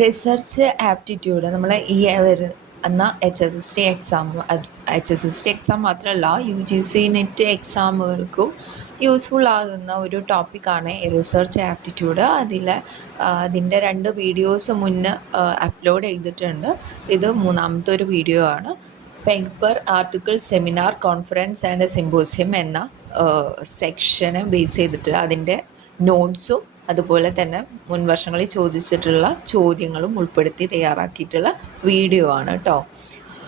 Research aptitude നമ്മളെ ഈ വരുന്ന HSST എക്സാം മാത്രമല്ല UGC നെറ്റ് എക്സാമുകൾക്കും യൂസ്ഫുൾ ആകുന്ന ഒരു ടോപ്പിക്കാണ് റിസർച്ച് ആപ്റ്റിറ്റ്യൂഡ്. അതിൻ്റെ 2 വീഡിയോസ് മുന്നേ അപ്ലോഡ് ചെയ്തിട്ടുണ്ട്. ഇത് മൂന്നാമത്തെ ഒരു വീഡിയോ ആണ്. Paper, article, seminar, conference and symposium എന്ന സെക്ഷനെ ബേസ് ചെയ്തിട്ട് അതിൻ്റെ നോട്ട്സും അതുപോലെ തന്നെ മുൻ വർഷങ്ങളിൽ ചോദിച്ചിട്ടുള്ള ചോദ്യങ്ങളും ഉൾപ്പെടുത്തി തയ്യാറാക്കിയിട്ടുള്ള വീഡിയോ ആണ് കേട്ടോ.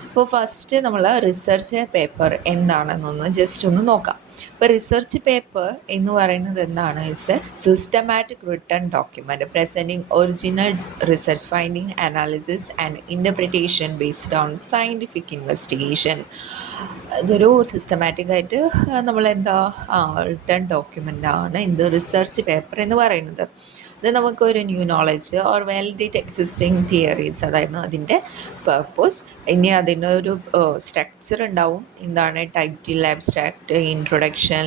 അപ്പോൾ ഫസ്റ്റ് നമ്മൾ റിസർച്ച് പേപ്പർ എന്താണെന്നൊന്ന് ജസ്റ്റ് ഒന്ന് നോക്കാം. ഇപ്പോൾ റിസർച്ച് പേപ്പർ എന്ന് പറയുന്നത് എന്താണ്? It's A systematic written document presenting original research finding, analysis and interpretation based on scientific investigation. ഇതൊരു സിസ്റ്റമാറ്റിക് ആയിട്ട് റിട്ടൺ ഡോക്യുമെൻ്റ് ആണ് ഇത് റിസർച്ച് പേപ്പർ എന്ന് പറയുന്നത്. ഇത് നമുക്കൊരു new knowledge or validate existing theories, അതായിരുന്നു അതിൻ്റെ പർപ്പസ്. ഇനി അതിൻ്റെ ഒരു സ്ട്രക്ചർ ഉണ്ടാവും. എന്താണ്? Title, abstract, introduction,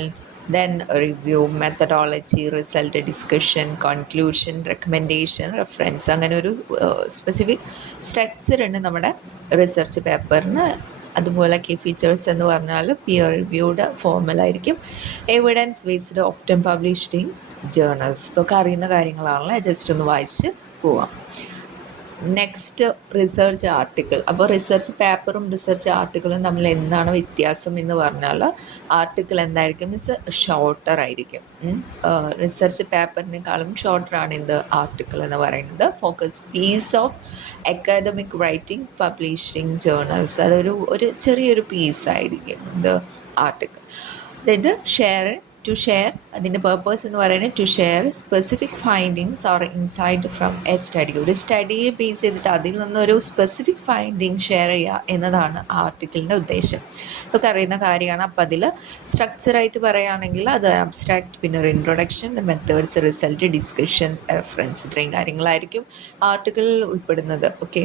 then review, methodology, result, discussion, conclusion, recommendation, reference. അങ്ങനെ ഒരു സ്പെസിഫിക് സ്ട്രക്ചർ ഉണ്ട് നമ്മുടെ റിസർച്ച് പേപ്പറിന്. അതുപോലെ കീ ഫീച്ചേഴ്സ് എന്ന് പറഞ്ഞാൽ പിയർ റിവ്യൂഡ് ഫോർമലായിരിക്കും, evidence based, often published in journals. ഇതൊക്കെ അറിയുന്ന കാര്യങ്ങളാണല്ലോ, ജസ്റ്റ് ഒന്ന് വായിച്ച് പോവാം. Next, research article. അപ്പോൾ റിസർച്ച് പേപ്പറും റിസർച്ച് ആർട്ടിക്കിളും തമ്മിൽ എന്താണ് വ്യത്യാസം എന്ന് പറഞ്ഞാൽ, ആർട്ടിക്കിൾ എന്തായിരിക്കും? ഇറ്റ്സ് ഷോർട്ടർ ആയിരിക്കും. റിസർച്ച് പേപ്പറിനേക്കാളും ഷോർട്ടറാണ് ഇത് ആർട്ടിക്കിൾ എന്ന് പറയുന്നത്. Focus piece of academic writing publishing journals. അതൊരു ചെറിയൊരു പീസായിരിക്കും ഇത് ആർട്ടിക്കിൾ. അതായത് ടു ഷെയർ, അതിൻ്റെ പേർപ്പസ് എന്ന് പറയുന്നത് to share specific findings or insight from a study. ഒരു സ്റ്റഡിയെ ബേസ് ചെയ്തിട്ട് അതിൽ നിന്നൊരു സ്പെസിഫിക് ഫൈൻഡിങ് ഷെയർ ചെയ്യുക എന്നതാണ് ആർട്ടിക്കിളിൻ്റെ ഉദ്ദേശം. ഇതൊക്കെ അറിയുന്ന കാര്യമാണ്. അപ്പോൾ അതിൽ സ്ട്രക്ചറായിട്ട് പറയുകയാണെങ്കിൽ അത് അബ്സ്ട്രാക്റ്റ്, പിന്നെ ഒരു introduction, methods, result, discussion, reference, ഇത്രയും കാര്യങ്ങളായിരിക്കും ആർട്ടിക്കിളിൽ ഉൾപ്പെടുന്നത്. ഓക്കെ,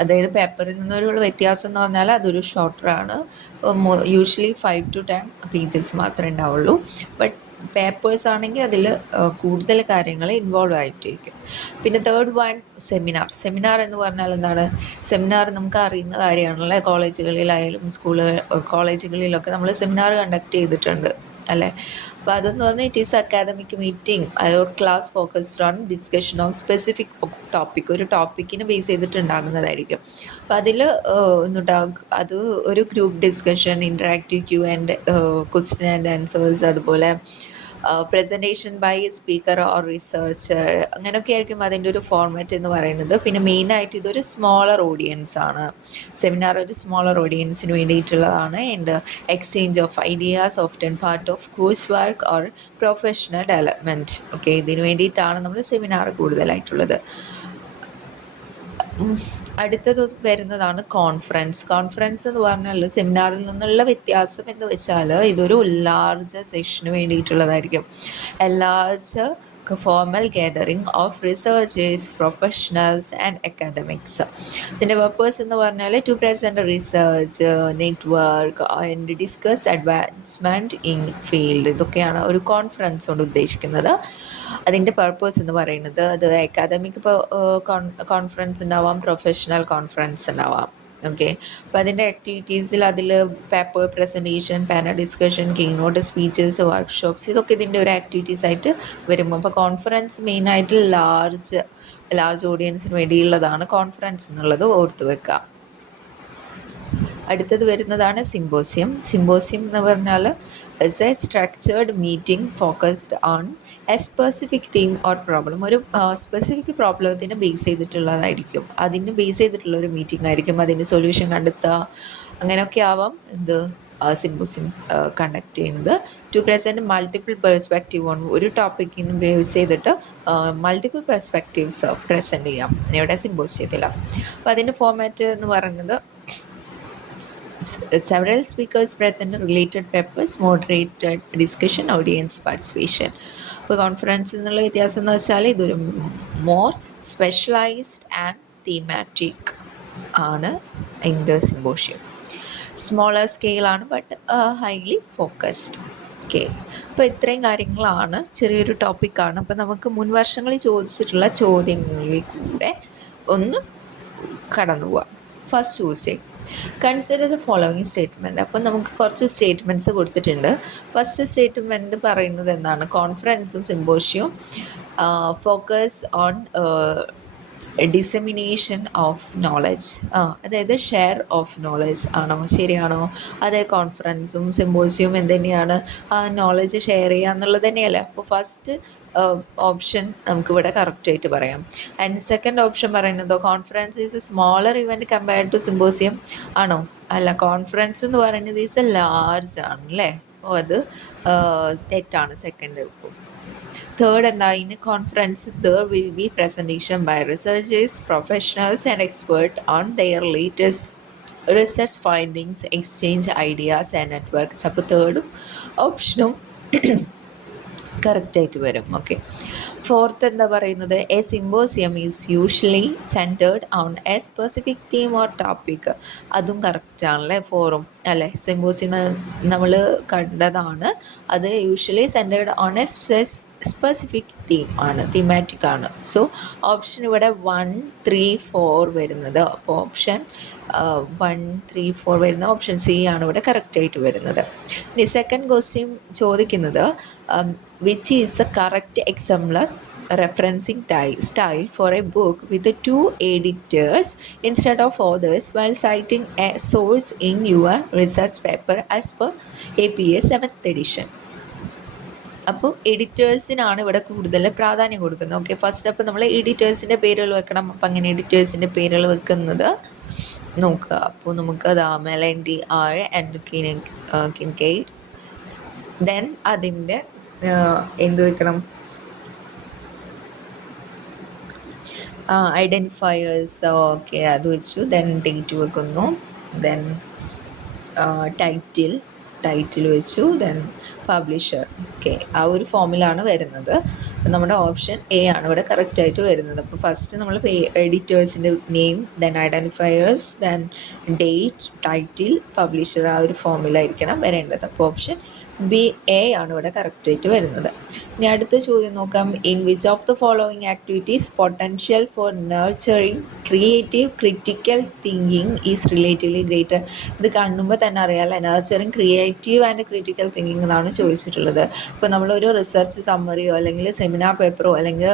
അതായത് പേപ്പറിൽ നിന്നൊരു വ്യത്യാസം എന്ന് പറഞ്ഞാൽ അതൊരു ഷോർട്ടറാണ്. യൂഷ്വലി 5 to 10 പേജസ് മാത്രമേ ഉണ്ടാവുള്ളൂ. ബട്ട് പേപ്പേഴ്സ് ആണെങ്കിൽ അതിൽ കൂടുതൽ കാര്യങ്ങൾ ഇൻവോൾവ് ആയിട്ടിരിക്കും. പിന്നെ തേർഡ് വൺ, സെമിനാർ എന്ന് പറഞ്ഞാൽ എന്താണ്? സെമിനാർ നമുക്ക് അറിയുന്ന കാര്യമാണല്ലേ. കോളേജുകളിലായാലും കോളേജുകളിലൊക്കെ നമ്മൾ സെമിനാർ കണ്ടക്ട് ചെയ്തിട്ടുണ്ട് അല്ലേ. അപ്പോൾ അതെന്ന് പറഞ്ഞാൽ it is academic meeting or class focused on discussion of specific topic. ഒരു ടോപ്പിക്കിനെ ബേസ് ചെയ്തിട്ടുണ്ടാകുന്നതായിരിക്കും. അപ്പോൾ അതിൽ അത് ഒരു group discussion, interactive Q and question and answers, അതുപോലെ presentation by speaker or researcher, അങ്ങനെയൊക്കെ ആയിരിക്കും അതിൻ്റെ ഒരു ഫോർമാറ്റ് എന്ന് പറയുന്നത്. പിന്നെ മെയിനായിട്ട് ഇതൊരു സ്മോളർ ഓഡിയൻസ് ആണ്. സെമിനാർ ഒരു സ്മോളർ ഓഡിയൻസിന് വേണ്ടിയിട്ടുള്ളതാണ്. And exchange of ideas, often part of course work or professional development. Okay, ഇതിന് വേണ്ടിയിട്ടാണ് നമ്മൾ സെമിനാർ കൂടുതലായിട്ടുള്ളത്. അടുത്തത് വരുന്നതാണ് കോൺഫറൻസ് എന്ന് പറഞ്ഞാൽ സെമിനാറിൽ നിന്നുള്ള വ്യത്യാസം എന്ന് വെച്ചാൽ ഇതൊരു ലാർജ് സെഷന് വേണ്ടിയിട്ടുള്ളതായിരിക്കും. Large formal gathering of researchers, professionals and academics. ഇതിൻ്റെ പർപ്പസ് എന്ന് പറഞ്ഞാൽ to present research network and discuss advancement in field. ഇതൊക്കെയാണ് ഒരു കോൺഫറൻസ് കൊണ്ട് ഉദ്ദേശിക്കുന്നത്. അതിൻ്റെ പർപ്പസ് എന്ന് പറയുന്നത് അത് അക്കാദമിക് കോൺഫറൻസ് ഉണ്ടാവാം, പ്രൊഫഷണൽ കോൺഫറൻസ് ഉണ്ടാവാം. ഓക്കെ, അപ്പോൾ അതിൻ്റെ ആക്ടിവിറ്റീസിൽ അതിൽ paper presentation, panel discussion, keynote speeches, workshops, ഇതൊക്കെ ഇതിൻ്റെ ഒരു ആക്ടിവിറ്റീസ് ആയിട്ട് വരുമ്പോൾ, അപ്പോൾ കോൺഫറൻസ് മെയിനായിട്ട് ലാർജ് ഓഡിയൻസിന് വേണ്ടിയുള്ളതാണ് കോൺഫറൻസ് എന്നുള്ളത് ഓർത്ത് വെക്കുക. അടുത്തത് വരുന്നതാണ് സിമ്പോസിയം എന്ന് പറഞ്ഞാൽ it's A structured meeting focused on A specific theme or problem. ഒരു സ്പെസിഫിക് പ്രോബ്ലത്തിനെ ബേസ് ചെയ്തിട്ടുള്ളതായിരിക്കും. അതിന് ബേസ് ചെയ്തിട്ടുള്ളൊരു മീറ്റിംഗ് ആയിരിക്കും. അതിൻ്റെ സൊല്യൂഷൻ കണ്ടെത്തുക, അങ്ങനെയൊക്കെ ആവാം സിമ്പോസിയം കണ്ടക്ട് ചെയ്യുന്നത്. To present multiple perspective on, ഒരു ടോപ്പിക്കിന് ബേസ് ചെയ്തിട്ട് മൾട്ടിപ്പിൾ പെർസ്പെക്റ്റീവ്സ് പ്രസൻറ്റ് ചെയ്യാം ഇവിടെ സിമ്പോസിയത്തിൽ. അപ്പോൾ അതിൻ്റെ ഫോർമാറ്റ് എന്ന് പറയുന്നത് several speakers present, related papers, moderated discussion, audience participation. ഇപ്പോൾ കോൺഫറൻസ് എന്നുള്ള വ്യത്യാസം എന്ന് വെച്ചാൽ ഇതൊരു മോർ സ്പെഷ്യലൈസ്ഡ് ആൻഡ് തീമാറ്റിക് ആണ് ഇൻ ദ സിമ്പോസിയം. സ്മോളർ സ്കെയിലാണ് ബട്ട് ഹൈലി ഫോക്കസ്ഡ്. ഓക്കെ, അപ്പോൾ ഇത്രയും കാര്യങ്ങളാണ്, ചെറിയൊരു ടോപ്പിക്കാണ്. അപ്പോൾ നമുക്ക് മുൻ വർഷങ്ങളിൽ ചോദിച്ചിട്ടുള്ള ചോദ്യങ്ങളിൽ കൂടെ ഒന്ന് കടന്നു പോവാം. First question, consider the following statement. അപ്പം നമുക്ക് കുറച്ച് സ്റ്റേറ്റ്മെൻറ്റ്സ് കൊടുത്തിട്ടുണ്ട്. ഫസ്റ്റ് സ്റ്റേറ്റ്മെൻറ്റ് പറയുന്നത് എന്താണ്? കോൺഫറൻസും സിമ്പോഷ്യം ഫോക്കസ് ഓൺ ഡിസെമിനേഷൻ ഓഫ് നോളജ്, അതായത് ഷെയർ ഓഫ് നോളജ് ആണോ? ശരിയാണോ? അതേ, കോൺഫറൻസും സിമ്പോസിയവും എന്ത് തന്നെയാണ്? നോളജ് ഷെയർ ചെയ്യുക എന്നുള്ളത് തന്നെയല്ലേ? അപ്പോൾ ഫസ്റ്റ് ഓപ്ഷൻ നമുക്കിവിടെ കറക്റ്റായിട്ട് പറയാം. ആൻഡ് സെക്കൻഡ് ഓപ്ഷൻ പറയുന്നതോ, conference is a smaller event compared to symposium ആണോ? അല്ല, കോൺഫറൻസ് എന്ന് പറയുന്നത് ഈസ് എ ലാർജ് ആണ് അല്ലേ? അപ്പോൾ അത് തെറ്റാണ്, സെക്കൻഡ്. തേർഡ് എന്താ? In conference there will be presentation by researchers, professionals and experts on their latest research findings, exchange ideas and networks. അപ്പോൾ തേർഡും ഓപ്ഷനും കറക്റ്റായിട്ട് വരും. ഓക്കെ, ഫോർത്ത് എന്താ പറയുന്നത്? A symposium is usually centred on A specific theme or topic. അതും കറക്റ്റാണല്ലേ, ഫോറും അല്ലേ? Symposium നമ്മൾ കണ്ടതാണ്, അത് usually centred on A specific theme ആണ്, തീമാറ്റിക് ആണ്. സോ ഓപ്ഷൻ ഇവിടെ 1, 3, 4 വരുന്നത്. അപ്പോൾ ഓപ്ഷൻ 1, 3, 4 വരുന്ന ഓപ്ഷൻ സി ആണ് ഇവിടെ കറക്റ്റായിട്ട് വരുന്നത്. ഇനി സെക്കൻഡ് ക്വസ്റ്റ്യൻ ചോദിക്കുന്നത്, which is a correct exemplar referencing style for a book with the 2 editors instead of authors while citing a source in your research paper as per APA 7th edition. അപ്പോൾ എഡിറ്റേഴ്സിനാണ് ഇവിടെ കൂടുതൽ പ്രാധാന്യം കൊടുക്കുന്നത്. Okay, first അപ്പോൾ നമ്മൾ എഡിറ്റേഴ്സിൻ്റെ പേരുകൾ വെക്കണം. അപ്പം അങ്ങനെ എഡിറ്റേഴ്സിൻ്റെ പേരുകൾ വെക്കുന്നത് നോക്കുക. അപ്പോൾ നമുക്ക് അതാ മെലൻഡി ആർ ആൻഡ് കിൻകെയ്ഡ്. ദെൻ അതിൻ്റെ എന്ത് വെക്കണം? ഐഡൻറ്റിഫയേഴ്സ്. ഓക്കെ, അത് വെച്ചു. ദെൻ ഡേറ്റ് വെക്കുന്നു. ദെൻ ടൈറ്റിൽ വെച്ചു. Then publisher. ഓക്കെ, ആ ഒരു ഫോമിലാണ് വരുന്നത്. അപ്പോൾ നമ്മുടെ ഓപ്ഷൻ എ ആണ് ഇവിടെ കറക്റ്റായിട്ട് വരുന്നത്. അപ്പോൾ ഫസ്റ്റ് നമ്മൾ എഡിറ്റേഴ്സിൻ്റെ name, then identifiers, then date, title, publisher, ആ ഒരു ഫോമിലായിരിക്കണം വരേണ്ടത്. അപ്പോൾ ഓപ്ഷൻ ബി, എ ആണ് ഇവിടെ കറക്റ്റായിട്ട് വരുന്നത്. ഇനി അടുത്ത ചോദ്യം നോക്കാം. In which of the following activities potential four nurturing creative critical thinking is relatively greater? ഇത് കാണുമ്പോൾ തന്നെ അറിയാമല്ലോ, nurturing creative and critical thinking എന്നാണ് ചോദിച്ചിട്ടുള്ളത്. ഇപ്പോൾ നമ്മളൊരു റിസർച്ച് സമ്മറിയോ അല്ലെങ്കിൽ സെമിനാർ പേപ്പറോ അല്ലെങ്കിൽ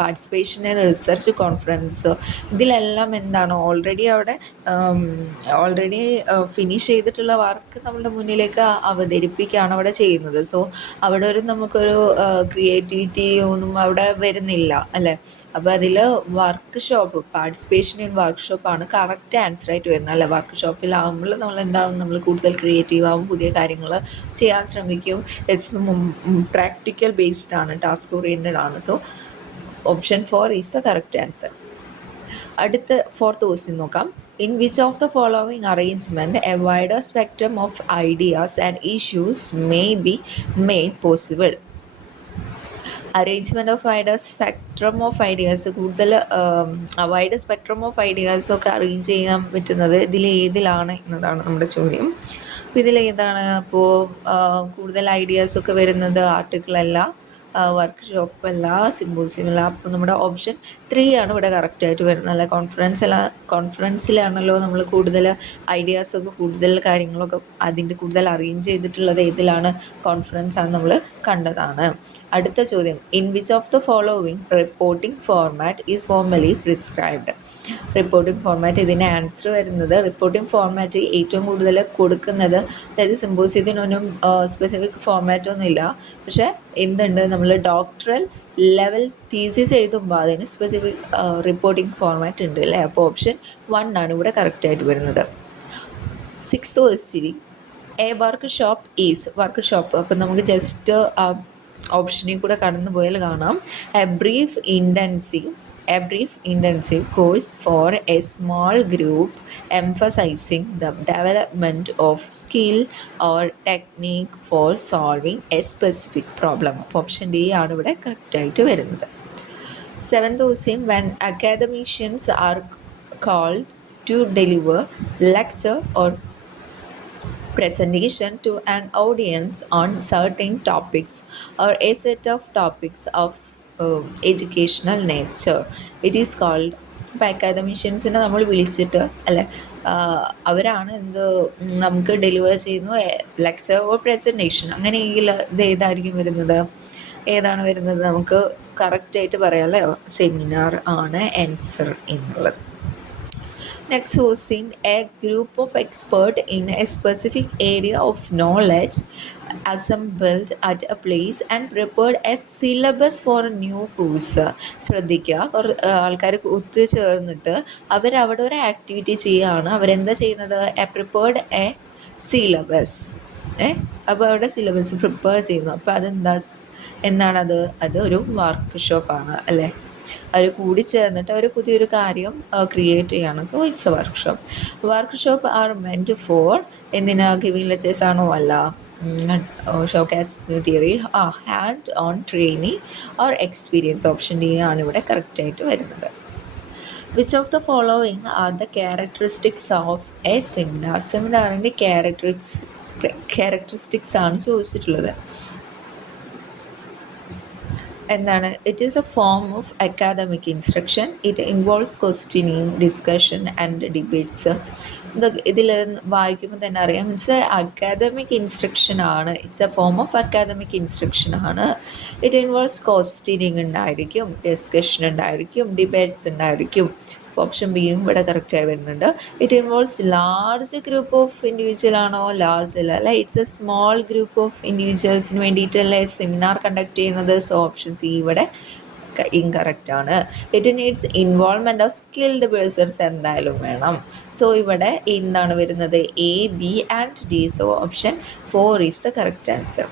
പാർട്ടിസിപ്പേഷൻ ഇൻ റിസർച്ച് കോൺഫറൻസോ, ഇതിലെല്ലാം എന്താണ് ഓൾറെഡി ഫിനിഷ് ചെയ്തിട്ടുള്ള വർക്ക് നമ്മളുടെ മുന്നിലേക്ക് അവതരിപ്പിക്കുകയാണ് അവിടെ ചെയ്യുന്നത്. സോ അവിടെ നമുക്കൊരു ക്രിയേറ്റിവിറ്റി ഒന്നും അവിടെ വരുന്നില്ല അല്ലേ? അപ്പോൾ അതിൽ വർക്ക്ഷോപ്പ്, പാർട്ടിസിപ്പേഷൻ ഇൻ വർക്ക്ഷോപ്പാണ് കറക്റ്റ് ആൻസർ ആയിട്ട് വരുന്നത് അല്ലേ? വർക്ക്ഷോപ്പിലാകുമ്പോൾ നമ്മൾ കൂടുതൽ ക്രിയേറ്റീവ് ആവും, പുതിയ കാര്യങ്ങൾ ചെയ്യാൻ ശ്രമിക്കും. ഇറ്റ്സ് പ്രാക്ടിക്കൽ ബേസ്ഡ് ആണ്, ടാസ്ക് ഓറിയൻറ്റഡ് ആണ്. So option 4 is the correct answer. അടുത്ത ഫോർത്ത് ക്വസ്റ്റ്യൻ നോക്കാം. In which of the following arrangement a wider spectrum of ideas and issues may be made possible? Arrangement of ideas, spectrum of ideas, കൂടുതൽ wide spectrum of ideas ഒക്കെ arrange ചെയ്യാൻ പറ്റുന്നത് ഇതിലേതിലാണ് എന്നതാണ് നമ്മുടെ ചോദ്യം. അപ്പോൾ ഇതിലേതാണ്? അപ്പോൾ കൂടുതൽ ഐഡിയാസൊക്കെ വരുന്നത് ആർട്ടിക്കിളല്ല, വർക്ക്ഷോപ്പല്ല, സിമ്പോസിയമല്ല. അപ്പോൾ നമ്മുടെ ഓപ്ഷൻ 3 ആണ് ഇവിടെ കറക്റ്റായിട്ട് വരുന്നത് അല്ല? കോൺഫറൻസിലാണല്ലോ നമ്മൾ കൂടുതൽ ഐഡിയാസൊക്കെ, കൂടുതൽ കാര്യങ്ങളൊക്കെ അതിൻ്റെ കൂടുതൽ അറേഞ്ച് ചെയ്തിട്ടുള്ളത് ഏതിലാണ്? കോൺഫറൻസ് ആണ്, നമ്മൾ കണ്ടതാണ്. അടുത്ത ചോദ്യം, in which of the following reporting format is formally prescribed? Reporting format, ഇതിൻ്റെ ആൻസർ വരുന്നത്, റിപ്പോർട്ടിംഗ് ഫോർമാറ്റ് ഏറ്റവും കൂടുതൽ കൊടുക്കുന്നത്, അതായത് സിമ്പോസിയത്തിനൊന്നും സ്പെസിഫിക് ഫോർമാറ്റൊന്നും ഇല്ല, പക്ഷേ എന്തുണ്ട്, നമ്മൾ ഡോക്ടറൽ ലെവൽ തീസിസ് എഴുതുമ്പോൾ അതിന് സ്പെസിഫിക് റിപ്പോർട്ടിംഗ് ഫോർമാറ്റ് ഉണ്ട് അല്ലേ? അപ്പോൾ ഓപ്ഷൻ 1 ആണ് ഇവിടെ കറക്റ്റായിട്ട് വരുന്നത്. 6th question, A workshop is, workshop, അപ്പം നമുക്ക് ജസ്റ്റ് ഓപ്ഷനിൽ കൂടെ കടന്നു പോയാൽ കാണാം. A brief intensive course for a small group emphasizing the development of skill or technique for solving a specific problem. Option D ആണ് ഇവിടെ കറക്റ്റായിട്ട് വരുന്നത്. 7th question, when academicians are called to deliver lecture or presentation to an audience on certain topics or a set of topics of educational nature. It is called ഇപ്പോൾ അക്കാദമിഷ്യൻസിനെ നമ്മൾ വിളിച്ചിട്ട് അല്ലെ അവരാണ് എന്ത് നമുക്ക് ഡെലിവർ ചെയ്യുന്നു ലെക്ചർ ഓർ പ്രസൻറ്റേഷൻ. അങ്ങനെയെങ്കിൽ ഇത് ഏതായിരിക്കും വരുന്നത്? ഏതാണ് വരുന്നത്? നമുക്ക് കറക്റ്റായിട്ട് പറയാം അല്ലേ, സെമിനാർ ആണ് ആൻസർ എന്നുള്ളത്. Next, hosting a group of experts in a specific area of knowledge assembled at a place and prepared a syllabus for a new course. ശ്രദ്ധിക്കുക, ആൾക്കാർ ഒത്തുചേർന്നിട്ട് അവരവിടെ ഒരു ആക്ടിവിറ്റി ചെയ്യുകയാണ്. അവരെന്താ ചെയ്യുന്നത്? Prepared A syllabus. അപ്പോൾ അവിടെ സിലബസ് പ്രിപ്പയർ ചെയ്യുന്നു. അപ്പോൾ അതെന്താ, എന്താണത്? അത് ഒരു വർക്ക് ഷോപ്പാണ് അല്ലേ. അവർ കൂടി ചേർന്നിട്ട് അവർ പുതിയൊരു കാര്യം ക്രിയേറ്റ് ചെയ്യാണ്. So it's a workshop. Workshop are meant for എന്തിനാ? ഗിവിംഗ് ലെക്ചേഴ്സ് ആണോ? അല്ല. Showcase new theory, hand on training or experience. Option D ആണ് ഇവിടെ കറക്റ്റായിട്ട് വരുന്നത്. Which of the following are the characteristics of a seminar? സെമിനാറിൻ്റെ characteristics ആണ് ചോദിച്ചിട്ടുള്ളത്. എന്താണ്? It is a form of academic instruction. It involves questioning, discussion and debates. ഇതിൽ വായിക്കുമ്പോൾ തന്നെ അറിയാം, മീൻസ് അക്കാദമിക് ഇൻസ്ട്രക്ഷൻ ആണ്. It's a form of academic instruction ആണ്. ഇറ്റ് ഇൻവോൾവ്സ് ക്വസ്റ്റ്യനിങ് ഉണ്ടായിരിക്കും, ഡിസ്കഷൻ ഉണ്ടായിരിക്കും, ഡിബേറ്റ്സ് ഉണ്ടായിരിക്കും. ഓപ്ഷൻ ബിയും ഇവിടെ കറക്റ്റായി വരുന്നുണ്ട്. It involves large group of individual ആണോ? ലാർജ് അല്ല അല്ലേ. It's a small group of ഇൻഡിവിജ്വൽസിന് വേണ്ടിയിട്ടല്ലേ സെമിനാർ കണ്ടക്ട് ചെയ്യുന്നത്. സോ ഓപ്ഷൻ സി ഇവിടെ ഇൻകറക്റ്റ് ആണ്. It needs involvement of skilled persons എന്തായാലും വേണം. സോ ഇവിടെ എന്താണ് വരുന്നത്? A, B and D. So option 4 is the correct answer.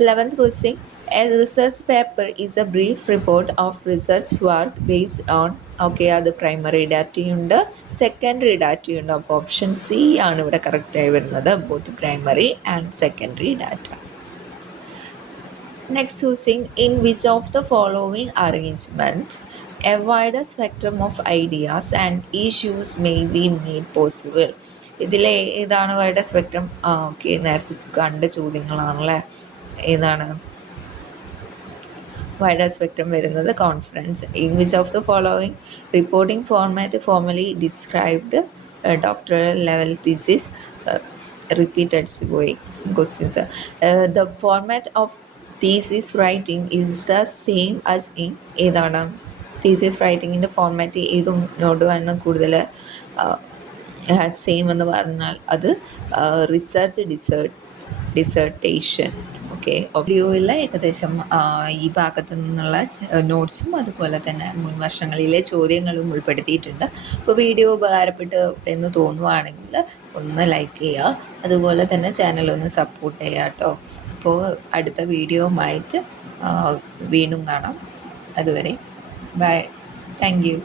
11th question. A research paper is a brief report of research work based on, അത് primary ഡാറ്റയുണ്ട്, secondary ഡാറ്റയുണ്ട്. അപ്പോൾ option C ആണ് ഇവിടെ കറക്റ്റായി വരുന്നത്, both primary and secondary data. Next, choosing in which of the following arrangement a wider spectrum of ideas and issues may be made possible. ഇതിലെ ഏതാണ് വൈഡർ സ്പെക്ട്രം? നേരത്തെ കണ്ട ചോദ്യങ്ങളാണല്ലേ. ഏതാണ് വൈഡർ സ്പെക്ട്രം വരുന്നത്? Conference. In which of the following reporting format formally described doctoral level thesis? Repeated പോയി questions. The format of thesis writing is the same as in, ഏതാണ് thesis writingൻ്റെ ഫോർമാറ്റ് ഏതും നോടുമാണ് കൂടുതൽ സെയിം എന്ന് പറഞ്ഞാൽ അത് റിസർച്ച് ഡിസർട്ടേഷൻ. വീഡിയോയിൽ ഏകദേശം ഈ ഭാഗത്തു നിന്നുള്ള നോട്ട്സും അതുപോലെ തന്നെ മുൻ വർഷങ്ങളിലെ ചോദ്യങ്ങളും ഉൾപ്പെടുത്തിയിട്ടുണ്ട്. അപ്പോൾ വീഡിയോ ഉപകാരപ്പെട്ടു എന്ന് തോന്നുവാണെങ്കിൽ ഒന്ന് ലൈക്ക് ചെയ്യുക, അതുപോലെ തന്നെ ചാനലൊന്ന് സപ്പോർട്ട് ചെയ്യുക കേട്ടോ. അപ്പോൾ അടുത്ത വീഡിയോയുമായിട്ട് വീണ്ടും കാണാം. അതുവരെ ബൈ. Thank you.